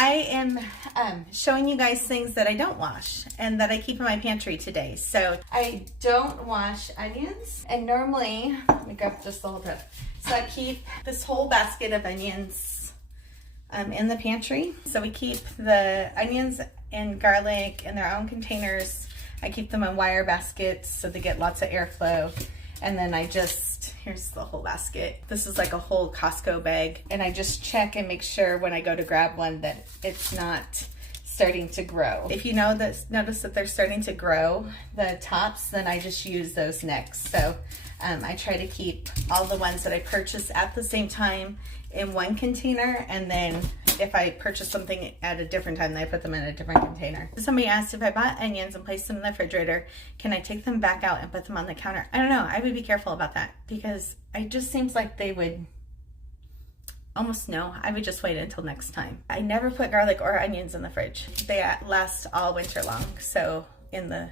I am showing you guys things that I don't wash and that I keep in my pantry today. So I don't wash onions, and normally, let me grab just the whole tub. So I keep this whole basket of onions in the pantry. So we keep the onions and garlic in their own containers. I keep them in wire baskets so they get lots of airflow. And then I just, here's the whole basket. This is like a whole Costco bag. And I just check and make sure when I go to grab one that it's not starting to grow. If you notice that they're starting to grow, the tops, then I just use those next. So I try to keep all the ones that I purchase at the same time in one container, and then if I purchase something at a different time, then I put them in a different container. Somebody asked if I bought onions and placed them in the refrigerator, can I take them back out and put them on the counter? I don't know. I would be careful about that because it just seems like they would almost no. I would just wait until next time. I never put garlic or onions in the fridge. They last all winter long, so in the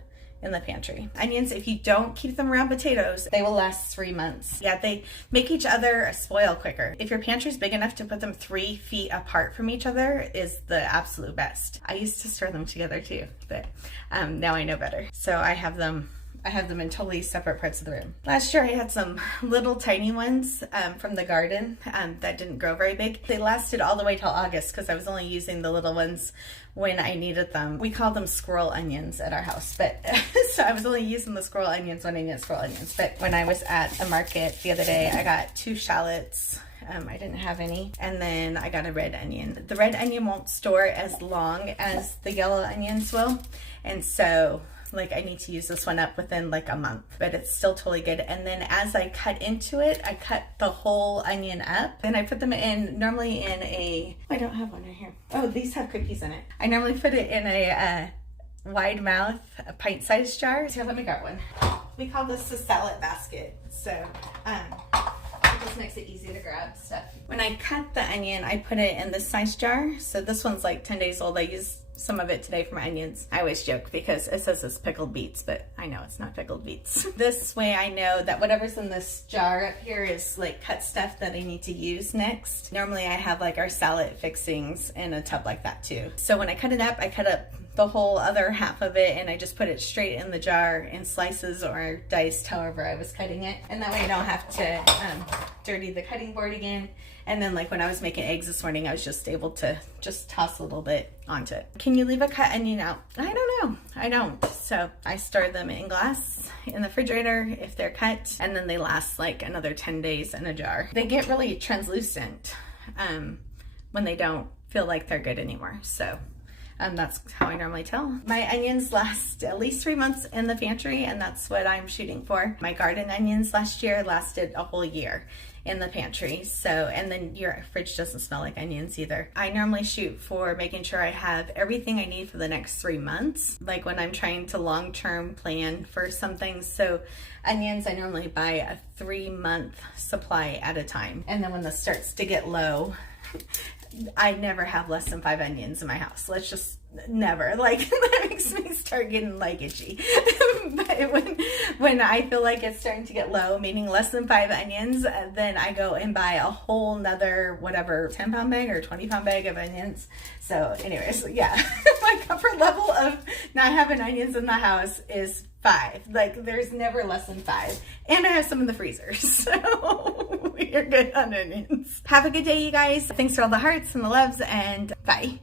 pantry. Onions, if you don't keep them around potatoes, they will last 3 months. Yeah, they make each other spoil quicker. If your pantry's big enough to put them 3 feet apart from each other is the absolute best. I used to store them together too, but now I know better. So I have them in totally separate parts of the room. Last year I had some little tiny ones from the garden that didn't grow very big. They lasted all the way till August because I was only using the little ones when I needed them. We call them squirrel onions at our house, but so I was only using the squirrel onions when I needed squirrel onions. But when I was at a market the other day, I got 2 shallots. I didn't have any. And then I got a red onion. The red onion won't store as long as the yellow onions will. And so like I need to use this one up within like a month, but it's still totally good. And then as I cut into it, I cut the whole onion up and I put them in, normally in a, I don't have one right here. Oh, these have cookies in it. I normally put it in a wide mouth, a pint-sized jar. Here, let me grab one. We call this the salad basket. So, it just makes it easy to grab stuff. When I cut the onion, I put it in this size jar. So this one's like 10 days old. I used some of it today for my onions. I always joke because it says it's pickled beets, but I know it's not pickled beets. This way I know that whatever's in this jar up here is like cut stuff that I need to use next. Normally I have like our salad fixings in a tub like that too. So when I cut it up, I cut up the whole other half of it and I just put it straight in the jar in slices or diced however I was cutting it. And that way I don't have to dirty the cutting board again. And then like when I was making eggs this morning, I was just able to just toss a little bit onto it. Can you leave a cut onion out? I don't know. I don't. So I store them in glass in the refrigerator if they're cut, and then they last like another 10 days in a jar. They get really translucent when they don't feel like they're good anymore. So that's how I normally tell. My onions last at least 3 months in the pantry, and that's what I'm shooting for. My garden onions last year lasted a whole year in the pantry. So, and then your fridge doesn't smell like onions either. I normally shoot for making sure I have everything I need for the next 3 months, like when I'm trying to long-term plan for something. So onions, I normally buy a 3-month supply at a time. And then when this starts to get low, I never have less than 5 onions in my house. Let's just never. Like that makes me start getting like itchy. But when I feel like it's starting to get low, meaning less than 5 onions, then I go and buy a whole nother whatever 10-pound bag or 20-pound bag of onions. So anyways, yeah, my comfort level of not having onions in the house is 5. Like there's never less than 5. And I have some in the freezer. So we're good on onions. Have a good day, you guys. Thanks for all the hearts and the loves, and bye.